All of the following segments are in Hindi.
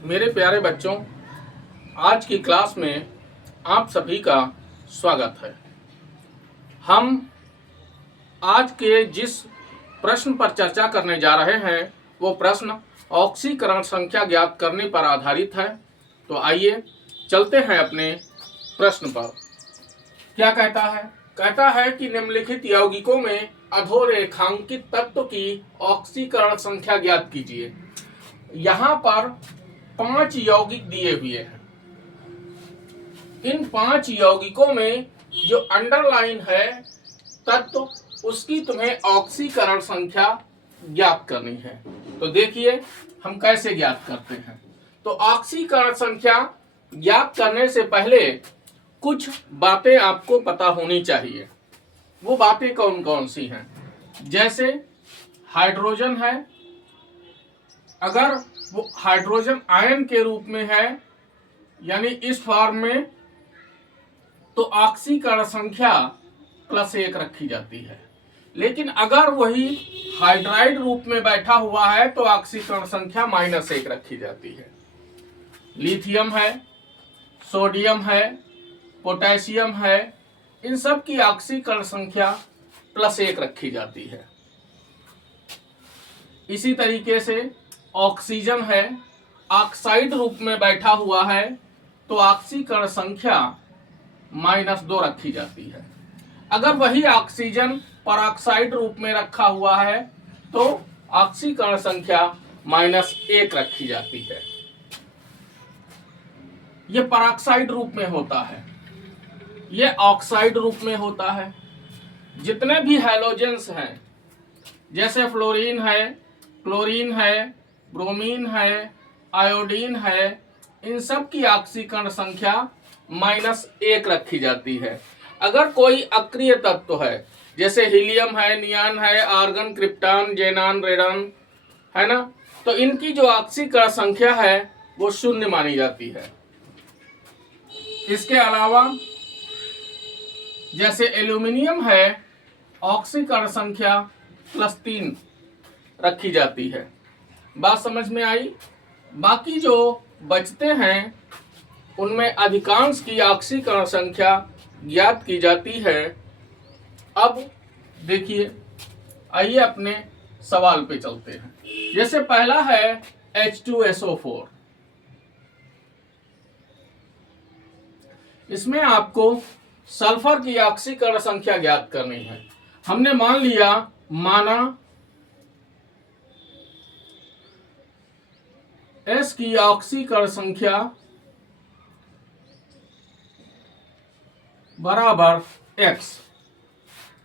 मेरे प्यारे बच्चों, आज की क्लास में आप सभी का स्वागत है। हम आज के जिस प्रश्न पर चर्चा करने जा रहे हैं वो प्रश्न ऑक्सीकरण संख्या ज्ञात करने पर आधारित है। तो आइए चलते हैं अपने प्रश्न पर। क्या कहता है? कहता है कि निम्नलिखित यौगिकों में अधोरेखांकित तत्व की ऑक्सीकरण संख्या ज्ञात कीजिए। यहाँ पर 5 यौगिक दिए हुए हैं। इन 5 यौगिकों में जो अंडरलाइन है तत्व, उसकी तुम्हें ऑक्सीकरण संख्या ज्ञात करनी है। तो देखिए हम कैसे ज्ञात करते हैं। तो ऑक्सीकरण संख्या ज्ञात करने से पहले कुछ बातें आपको पता होनी चाहिए। वो बातें कौन कौन सी हैं? जैसे हाइड्रोजन है, अगर वो हाइड्रोजन आयन के रूप में है यानी इस फॉर्म में, तो ऑक्सीकरण संख्या +1 रखी जाती है। लेकिन अगर वही हाइड्राइड रूप में बैठा हुआ है तो ऑक्सीकरण संख्या -1 रखी जाती है। लिथियम है, सोडियम है, पोटेशियम है, इन सब की ऑक्सीकरण संख्या +1 रखी जाती है। इसी तरीके से ऑक्सीजन है, ऑक्साइड रूप में बैठा हुआ है तो ऑक्सीकरण संख्या -2 रखी जाती है। अगर वही ऑक्सीजन परऑक्साइड रूप में रखा हुआ है तो ऑक्सीकरण संख्या -1 रखी जाती है। यह परऑक्साइड रूप में होता है, यह ऑक्साइड रूप में होता है। जितने भी हैलोजेंस हैं, जैसे फ्लोरीन है, क्लोरीन है, ब्रोमीन है, आयोडीन है, इन सब की ऑक्सीकरण संख्या -1 रखी जाती है। अगर कोई अक्रिय तत्व है, जैसे हीलियम है, नियान है, आर्गन, क्रिप्टॉन, जेनान, रेडन है ना, तो इनकी जो ऑक्सीकरण संख्या है वो 0 मानी जाती है। इसके अलावा जैसे एल्यूमिनियम है, ऑक्सीकरण संख्या +3 रखी जाती है। बात समझ में आई? बाकी जो बचते हैं उनमें अधिकांश की ऑक्सीकरण संख्या ज्ञात की जाती है। अब देखिए, आइए अपने सवाल पे चलते हैं। जैसे पहला है H2SO4। इसमें आपको सल्फर की ऑक्सीकरण संख्या ज्ञात करनी है। हमने माना S की ऑक्सीकरण संख्या बराबर X।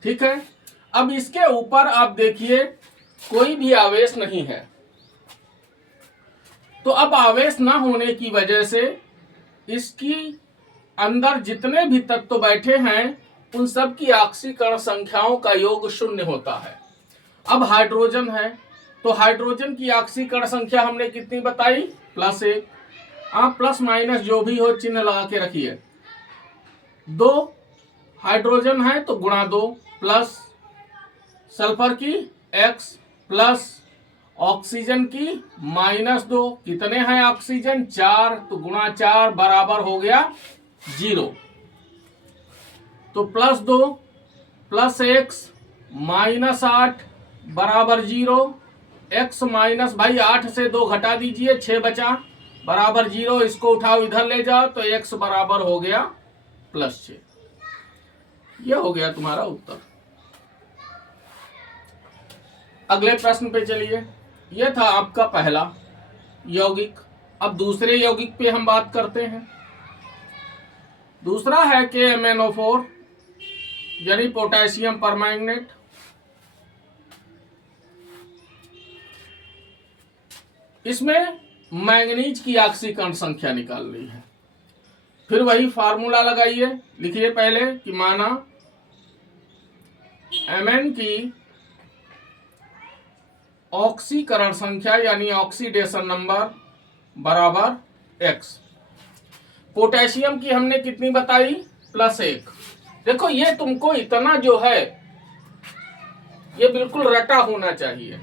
ठीक है। अब इसके ऊपर आप देखिए कोई भी आवेश नहीं है, तो अब आवेश ना होने की वजह से इसकी अंदर जितने भी तत्व बैठे हैं उन सब की ऑक्सीकरण संख्याओं का योग 0 होता है। अब हाइड्रोजन है, तो हाइड्रोजन की ऑक्सीकरण संख्या हमने कितनी बताई? +1। आप प्लस माइनस जो भी हो चिन्ह लगा के रखिए। 2 हाइड्रोजन है तो गुणा 2, प्लस सल्फर की X प्लस ऑक्सीजन की -2। कितने हैं ऑक्सीजन? 4, तो गुणा 4 बराबर हो गया 0। तो +2 प्लस X -8 बराबर 0। X माइनस, भाई 8 से 2 घटा दीजिए, 6 बचा, बराबर 0। इसको उठाओ इधर ले जाओ तो X बराबर हो गया +6। यह हो गया तुम्हारा उत्तर। अगले प्रश्न पे चलिए। यह था आपका पहला यौगिक। अब दूसरे यौगिक पे हम बात करते हैं। दूसरा है KMnO4 यानी पोटेशियम परमैंगनेट। इसमें मैंगनीज की ऑक्सीकरण संख्या निकालनी है। फिर वही फार्मूला लगाइए, लिखिए पहले कि माना Mn की ऑक्सीकरण संख्या यानी ऑक्सीडेशन नंबर बराबर X। पोटेशियम की हमने कितनी बताई? +1। देखो ये तुमको इतना जो है ये बिल्कुल रटा होना चाहिए।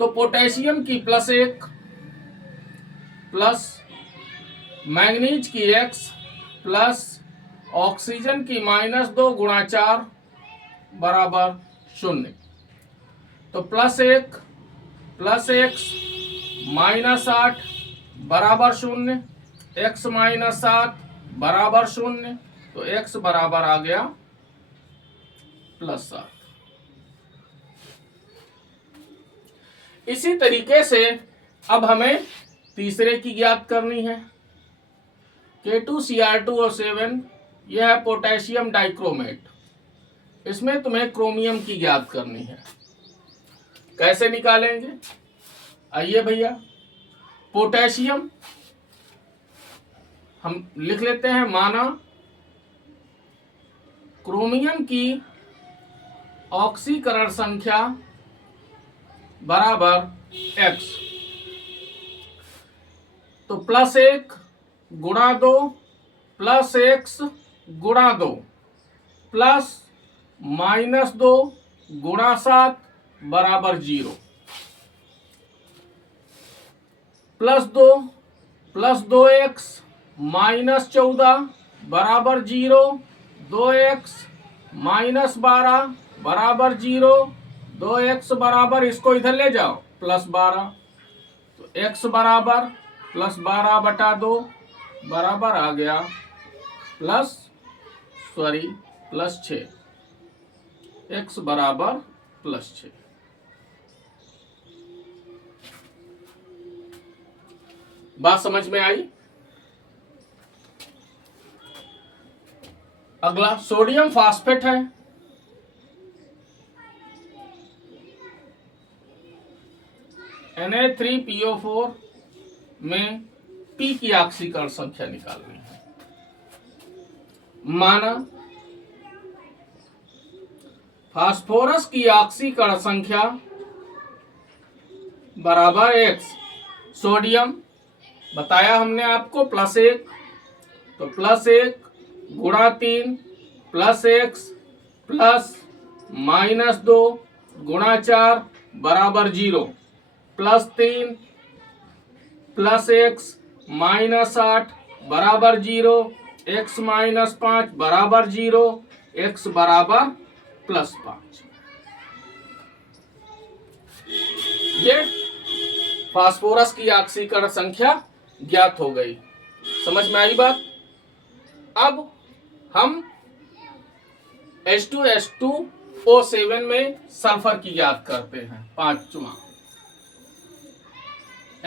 तो पोटेशियम की +1 प्लस मैंगनीज की x प्लस ऑक्सीजन की -2 गुणा 4 बराबर 0। तो +1 प्लस x -8 बराबर 0, x -7 बराबर 0, तो x बराबर आ गया +7। इसी तरीके से अब हमें तीसरे की ज्ञात करनी है। K2Cr2O7 यह है पोटेशियम डाइक्रोमेट, इसमें तुम्हें क्रोमियम की ज्ञात करनी है। कैसे निकालेंगे? आइए भैया, पोटेशियम हम लिख लेते हैं, माना क्रोमियम की ऑक्सीकरण संख्या बराबर x, तो +1 गुणा 2 प्लस x गुणा 2 प्लस -2 गुणा 7 बराबर 0, +2 प्लस 2x -14 बराबर 0, 2x -12 बराबर 0, 2x बराबर, इसको इधर ले जाओ, +12, तो x बराबर +12 बटा 2 बराबर आ गया +6, x बराबर +6। बात समझ में आई? अगला सोडियम फास्फेट है। Na3PO4 में P की ऑक्सीकरण संख्या निकालनी है। माना फास्फोरस की ऑक्सीकरण संख्या बराबर x, सोडियम बताया हमने आपको +1, तो +1 गुणा 3 प्लस x प्लस -2 गुणा 4 बराबर 0, +3 प्लस x -8 बराबर 0, x -5 बराबर 0, x बराबर +5। ये फास्फोरस की ऑक्सीकरण संख्या ज्ञात हो गई। समझ में आई बात? अब हम H2S2O7 में सल्फर की ज्ञात करते हैं। पांचवा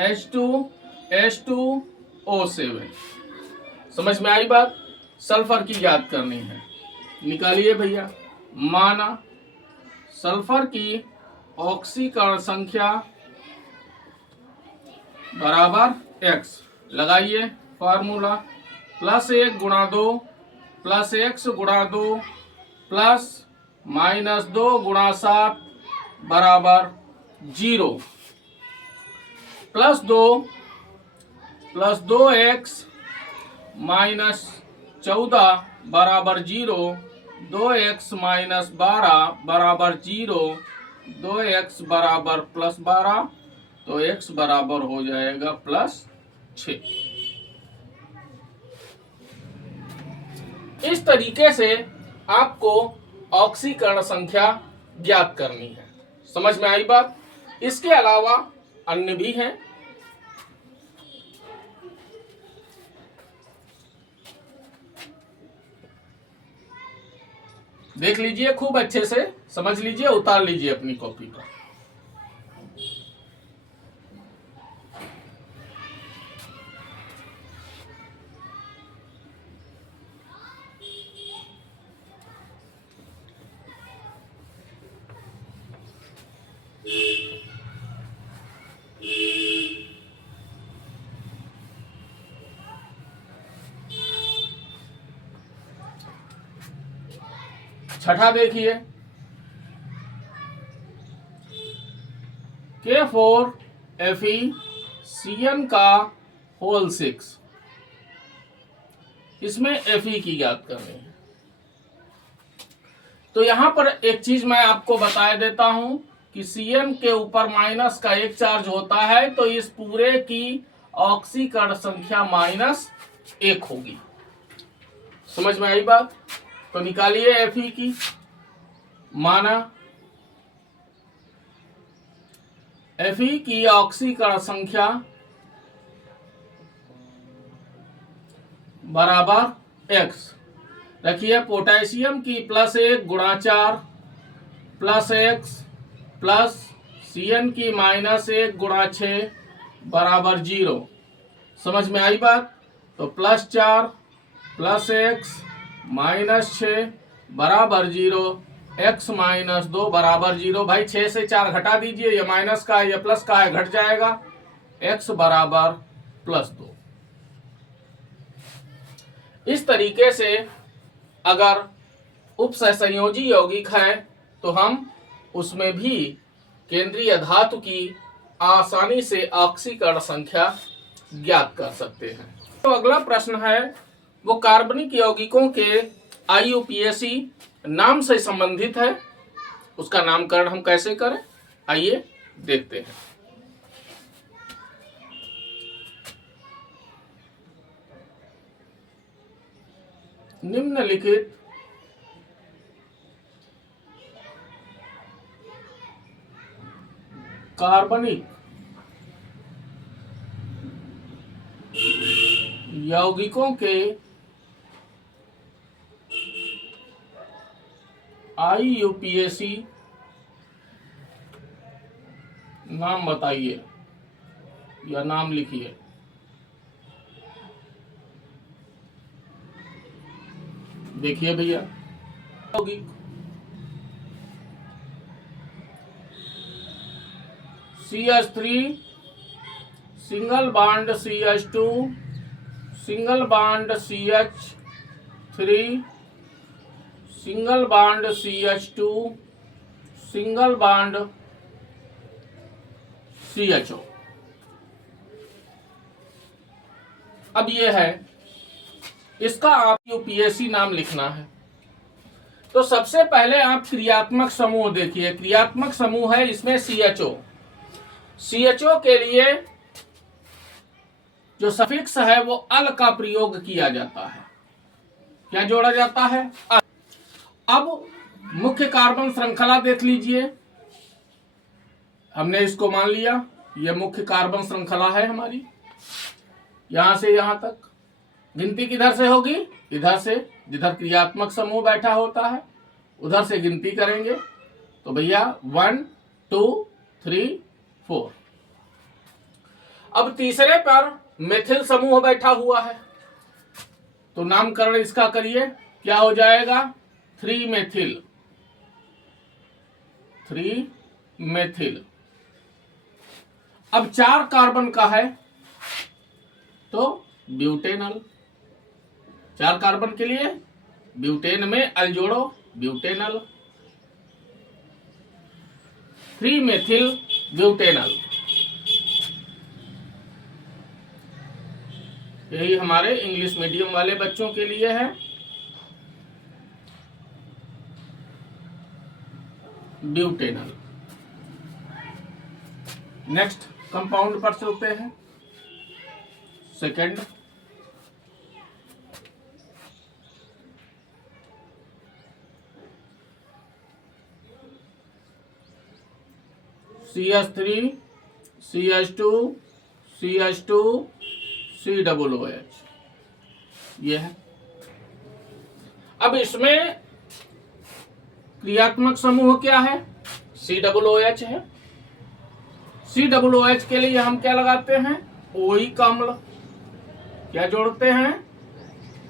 H2S2O7, समझ में आई बात? सल्फर की ज्ञात करनी है। निकालिए भैया। माना सल्फर की ऑक्सीकरण संख्या बराबर x, लगाइए फॉर्मूला, +1 गुणा 2 प्लस x गुणा 2 प्लस -2 गुणा 7 बराबर 0, +2 प्लस 2x -14 बराबर 0, 2x -12 बराबर 0, 2x बराबर +12, तो x बराबर हो जाएगा +6। इस तरीके से आपको ऑक्सीकरण संख्या ज्ञात करनी है। समझ में आई बात? इसके अलावा अन्य भी हैं। देख लीजिए, खूब अच्छे से समझ लीजिए, उतार लीजिए अपनी कॉपी पर। छठा देखिए, K4FeCN का होल 6, इसमें Fe की ज्ञात करनी है। तो यहां पर एक चीज मैं आपको बता देता हूं कि Cn के ऊपर माइनस का एक चार्ज होता है, तो इस पूरे की ऑक्सीकरण संख्या -1 होगी। समझ में आई बात? तो निकालिए Fe की। माना Fe की ऑक्सीकरण संख्या बराबर x। रखिए पोटेशियम की +1 गुणा 4 प्लस x प्लस Cn की -1 गुणा 6 बराबर 0। समझ में आई बात? तो +4 प्लस x -6 बराबर 0, x -2 बराबर 0। भाई 6 से 4 घटा दीजिए, ये माइनस का है ये प्लस का है, घट जाएगा। x बराबर +2। इस तरीके से अगर उपसहसंयोजी यौगिक है तो हम उसमें भी केंद्रीय धातु की आसानी से ऑक्सीकरण संख्या ज्ञात कर सकते हैं। तो अगला प्रश्न है वो कार्बनिक यौगिकों के IUPAC नाम से संबंधित है। उसका नामकरण हम कैसे करें, आइए देखते हैं। निम्नलिखित कार्बनिक यौगिकों के IUPAC नाम बताइए या नाम लिखिए। देखिए भैया, यौगिक CH3 single bond CH2 single bond CH3 single bond CH2 single bond CHO। अब ये है, इसका आप UPAC नाम लिखना है। तो सबसे पहले आप क्रियात्मक समूह देखिए। क्रियात्मक समूह है इसमें CHO। CHO के लिए जो सफिक्स है वो अल का प्रयोग किया जाता है। क्या जोड़ा जाता है? अल। अब मुख्य कार्बन श्रृंखला देख लीजिए। हमने इसको मान लिया ये मुख्य कार्बन श्रृंखला है हमारी, यहां से यहां तक। गिनती किधर से होगी? इधर से, जिधर क्रियात्मक समूह बैठा होता है उधर से गिनती करेंगे। तो भैया 1 2 3 4। अब तीसरे पर मेथिल समूह बैठा हुआ है तो नामकरण इसका करिए। क्या हो जाएगा? 3 मेथिल। 3 मेथिल। अब 4 कार्बन का है तो ब्यूटेनल। 4 कार्बन के लिए ब्यूटेन में अल जोड़ो, ब्यूटेनल। 3 methyl butanal. यही हमारे इंग्लिश मीडियम वाले बच्चों के लिए है। ब्यूटेनल। नेक्स्ट कंपाउंड पर चलते हैं। Second, CH3 CH2 CH2 COOH। ये है। अब इसमें क्रियात्मक समूह क्या है? COOH है। COOH के लिए हम क्या लगाते हैं? ओइक अम्ल। क्या जोड़ते हैं?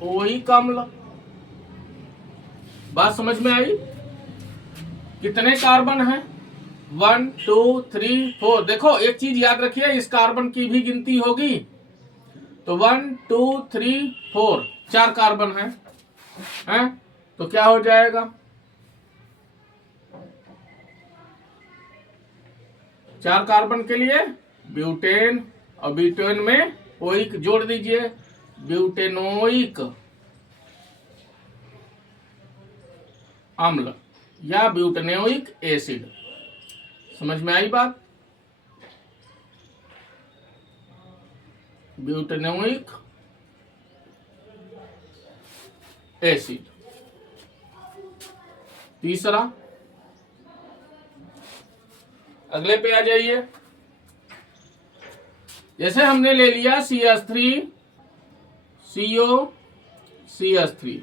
ओइक अम्ल। बात समझ में आई? कितने कार्बन हैं? 1 2 3 4। देखो एक चीज याद रखिए, इस कार्बन की भी गिनती होगी। तो 1 2 3 4 4 कार्बन हैं? तो क्या हो जाएगा? 4 कार्बन के लिए ब्यूटेन, और ब्यूटेन में ओइक जोड़ दीजिए, ब्यूटेनोइक अम्ल या ब्यूटेनोइक एसिड। समझ में आई बात? Butanoic acid. तीसरा, अगले पे आ जाइए। जैसे हमने ले लिया CH3 CO CH3,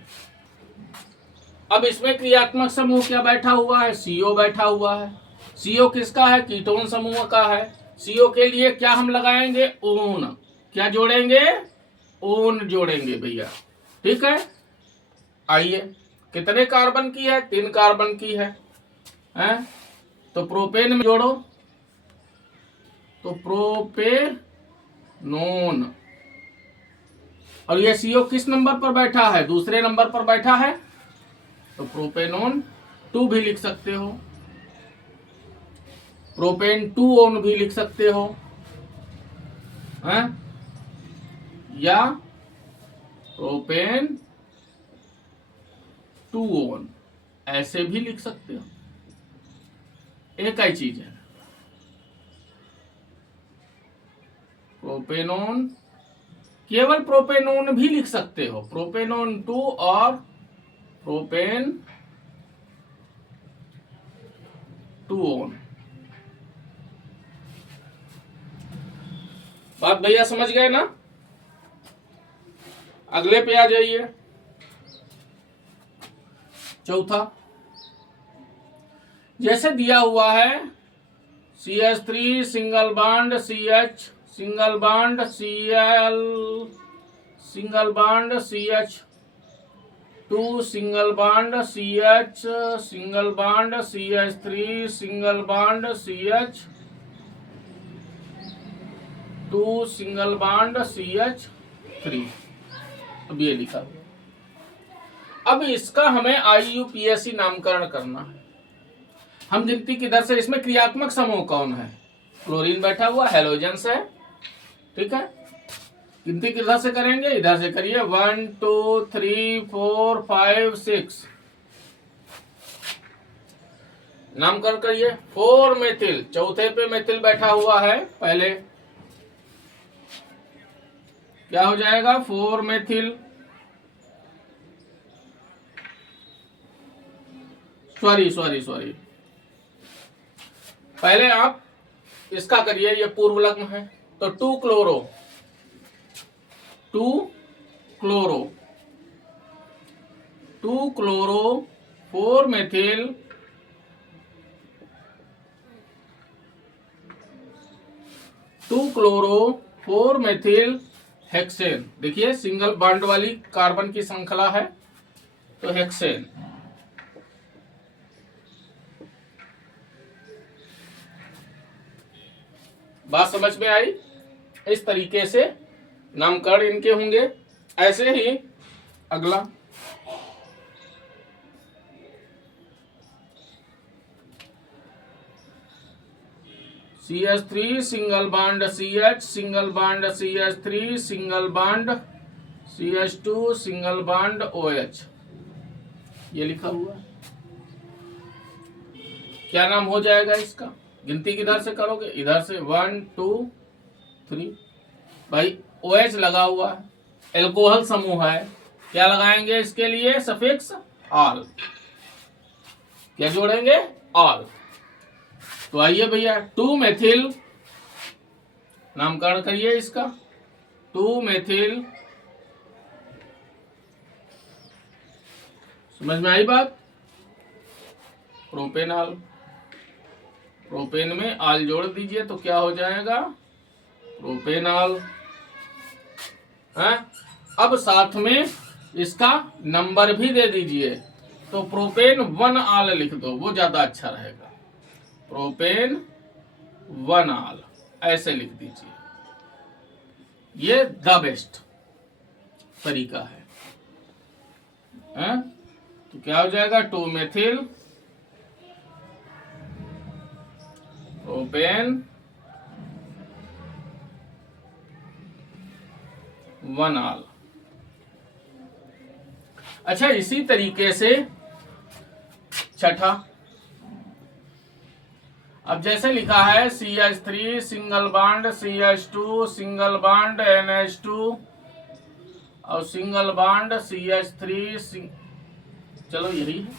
अब इसमें क्रियात्मक समूह क्या बैठा हुआ है? CO बैठा हुआ है। CO किसका है? कीटोन समूह का है। CO के लिए क्या हम लगाएंगे? ओन। क्या जोड़ेंगे? ओन जोड़ेंगे भैया, ठीक है। आइए, कितने कार्बन की है? 3 कार्बन की है, हैं? तो प्रोपेन में जोड़ो, तो प्रोपेनोन। और ये CO किस नंबर पर बैठा है? दूसरे नंबर पर बैठा है, तो प्रोपेनोन 2 भी लिख सकते हो, प्रोपेन 2 ओन भी लिख सकते हो, हैं? या प्रोपेन 2 ओन ऐसे भी लिख सकते हो। एक ही चीज है। प्रोपेनोन, केवल प्रोपेनोन भी लिख सकते हो, प्रोपेनोन 2 और प्रोपेन 2 ओन। बात भैया समझ गए ना? अगले पे आ जाइए। चौथा, जैसे दिया हुआ है CH3 single bond CH single bond Cl single bond CH2 single bond CH single bond CH3 single bond CH2 single bond CH3। अब ये लिखा हुआ। अब इसका हमें IUPAC नामकरण करना है। हम गिनती किधर से? इसमें क्रियात्मक समूह कौन है? क्लोरीन बैठा हुआ, हेलोजेंस है, ठीक है। गिनती किधर से करेंगे? इधर से करिए। 1 2 3 4 5 6 नामकरण करिए। 4 मेथिल, चौथे पे मेथिल बैठा हुआ है। पहले क्या हो जाएगा? 4 मेथिल, सॉरी, पहले आप इसका करिए, ये पूर्व लग्न है, तो 2 chloro 4 methyl 2 chloro 4 methyl hexane. देखिए सिंगल बॉन्ड वाली कार्बन की श्रृंखला है, तो हेक्सेन। बात समझ में आई? इस तरीके से नामकरण इनके होंगे। ऐसे ही अगला, CH3 single bond CH single bond CH3 single bond CH2 single bond OH, ये लिखा हुआ है। क्या नाम हो जाएगा इसका? गिनती किधर से करोगे? इधर से। 1 2 3। भाई OH लगा हुआ है, एल्कोहल समूह है, क्या लगाएंगे इसके लिए? Suffix all. क्या जोड़ेंगे? ऑल। तो आइए भैया, 2 मेथिल नामकरण करिए इसका। 2 मेथिल, समझ में आई बात? प्रोपेनॉल, प्रोपेन में आल जोड़ दीजिए तो क्या हो जाएगा? प्रोपेनॉल। है? अब साथ में इसका नंबर भी दे दीजिए, तो प्रोपेन 1 आल लिख दो, वो ज्यादा अच्छा रहेगा। प्रोपेन 1 आल ऐसे लिख दीजिए, ये द बेस्ट तरीका है। तो क्या हो जाएगा? 2 मेथिल प्रोपेन 1 आल। अच्छा, इसी तरीके से छठा, अब जैसे लिखा है CH3 single bond CH2 single bond NH2 और सिंगल बॉन्ड CH3 चलो यही है,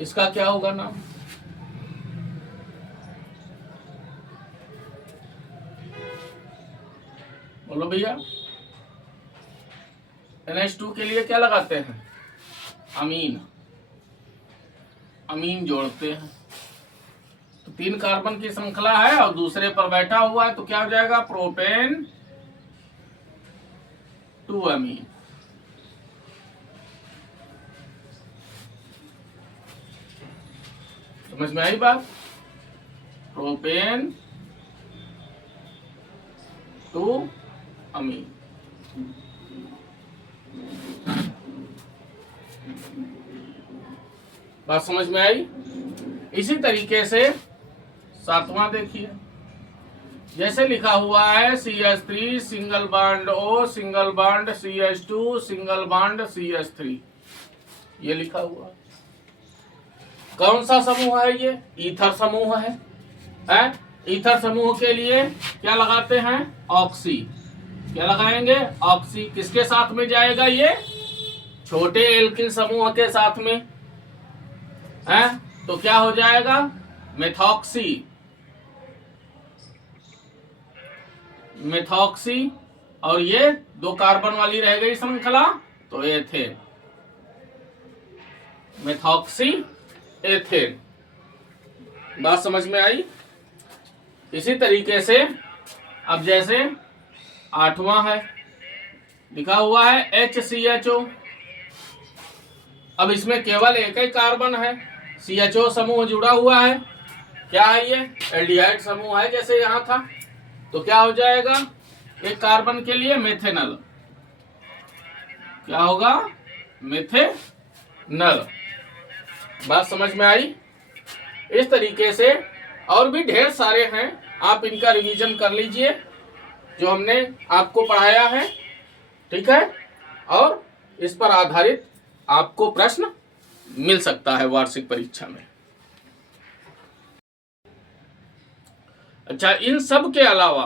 इसका क्या होगा नाम? बोलो भैया। NH2 के लिए क्या लगाते हैं? अमीन, अमीन जोड़ते हैं। तो 3 कार्बन की श्रृंखला है और दूसरे पर बैठा हुआ है, तो क्या हो जाएगा? प्रोपेन 2 अमीन। समझ में आई बात? प्रोपेन 2 अमीन। बात समझ में आई? इसी तरीके से 7वां देखिए, जैसे लिखा हुआ है CH3 single bond O single bond CH2 single bond CH3, ये लिखा हुआ है। कौन सा समूह है ये? ईथर समूह है। ईथर समूह के लिए क्या लगाते हैं? ऑक्सी। क्या लगाएंगे? ऑक्सी। किसके साथ में जाएगा ये? छोटे एल्किल समूह के साथ में है, तो क्या हो जाएगा? मेथॉक्सी। मेथॉक्सी, और ये 2 कार्बन वाली रह गई श्रृंखला, तो एथेन। Methoxy ethane. बात समझ में आई? इसी तरीके से अब जैसे 8वां है, लिखा हुआ है HCHO। अब इसमें केवल एक ही कार्बन है, CHO समूह जुड़ा हुआ है। क्या है ये? एल्डिहाइड समूह है, जैसे यहां था। तो क्या हो जाएगा? एक कार्बन के लिए मेथेनल। क्या होगा? मेथेनल। बात समझ में आई? इस तरीके से और भी ढेर सारे हैं, आप इनका रिवीजन कर लीजिए जो हमने आपको पढ़ाया है, ठीक है? और इस पर आधारित आपको प्रश्न मिल सकता है वार्षिक परीक्षा में। अच्छा, इन सब के अलावा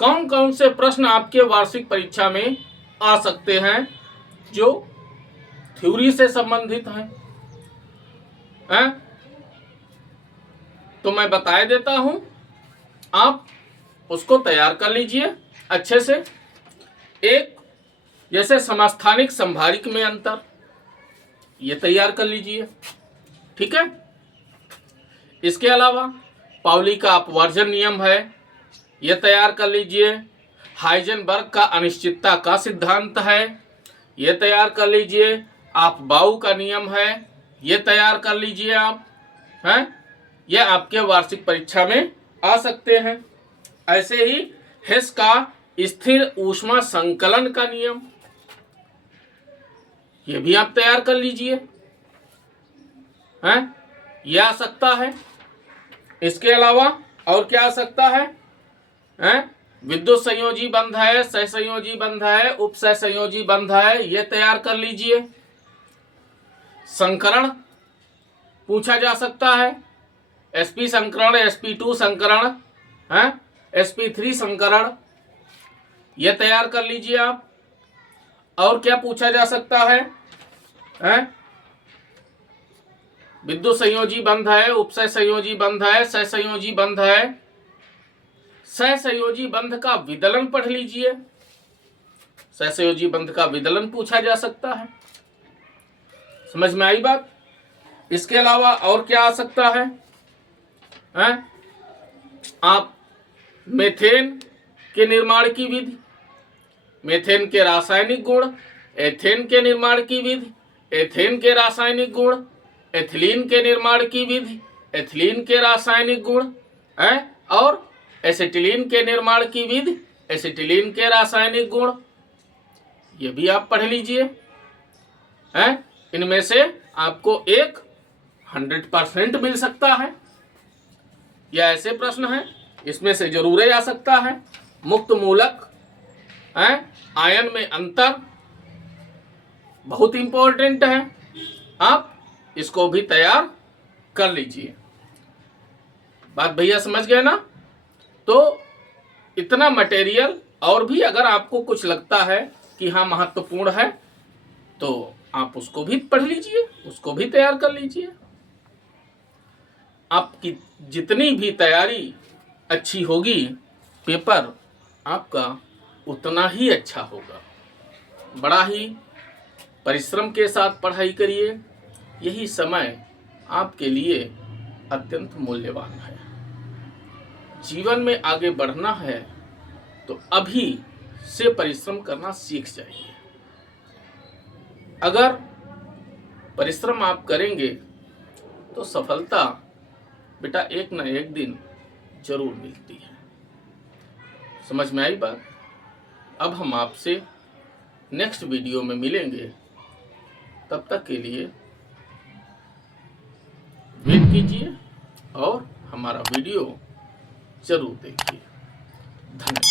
कौन कौन से प्रश्न आपके वार्षिक परीक्षा में आ सकते हैं जो थ्योरी से संबंधित हैं? तो मैं बता देता हूं, आप उसको तैयार कर लीजिए अच्छे से। एक, जैसे समस्थानिक संभारिक में अंतर, ये तैयार कर लीजिए, ठीक है? इसके अलावा पाउली का अपवर्जन नियम है, ये तैयार कर लीजिए। हाइजेनबर्ग का अनिश्चितता का सिद्धांत है, ये तैयार कर लीजिए। आप बाउ का नियम है, ये तैयार कर लीजिए आप, हैं? ये आपके वार्षिक परीक्षा में आ सकते हैं। ऐसे ही हेस का स्थिर ऊष्मा संकलन का नियम, ये भी आप तैयार कर लीजिए, हैं? ये आ सकता है। इसके अलावा और क्या आ सकता है? विद्युत संयोजी बंध है, सहसंयोजी बंध है, उप सहसंयोजी बंध है, ये तैयार कर लीजिए। संकरण पूछा जा सकता है, sp संकरण, sp2 संकरण, sp3 संकरण, ये तैयार कर लीजिए आप। और क्या पूछा जा सकता है? विद्युत संयोजी बंध है, उपसह संयोजी बंध है, सहसंयोजी बंध है। सहसंयोजी बंध का विदलन पढ़ लीजिए, सहसंयोजी बंध का विदलन पूछा जा सकता है। समझ में आई बात? इसके अलावा और क्या आ सकता है? आप मेथेन के निर्माण की विधि, मेथेन के रासायनिक गुण, एथेन के निर्माण की विधि, एथेन के रासायनिक गुण, एथिलीन के निर्माण की विधि, एथिलीन के रासायनिक गुण, और एसिटिलीन के निर्माण की विधि, एसिटिलीन के रासायनिक गुण, ये भी आप पढ़ लीजिए। इनमें से आपको एक 100% मिल सकता है, या ऐसे प्रश्न हैं इसमें से जरूर ही आ सकता है। मुक्त मूलक, आयन में अंतर बहुत इंपॉर्टेंट है, आप इसको भी तैयार कर लीजिए। बात भैया समझ गए ना? तो इतना मटेरियल, और भी अगर आपको कुछ लगता है कि हाँ महत्वपूर्ण है तो आप उसको भी पढ़ लीजिए, उसको भी तैयार कर लीजिए। आपकी जितनी भी तैयारी अच्छी होगी, पेपर आपका उतना ही अच्छा होगा। बड़ा ही परिश्रम के साथ पढ़ाई करिए। यही समय आपके लिए अत्यंत मूल्यवान है। जीवन में आगे बढ़ना है तो अभी से परिश्रम करना सीख जाइए। अगर परिश्रम आप करेंगे तो सफलता बेटा एक न एक दिन जरूर मिलती है। समझ में आई बात? अब हम आपसे नेक्स्ट वीडियो में मिलेंगे। तब तक के लिए वेट कीजिए और हमारा वीडियो जरूर देखिए। धन्यवाद।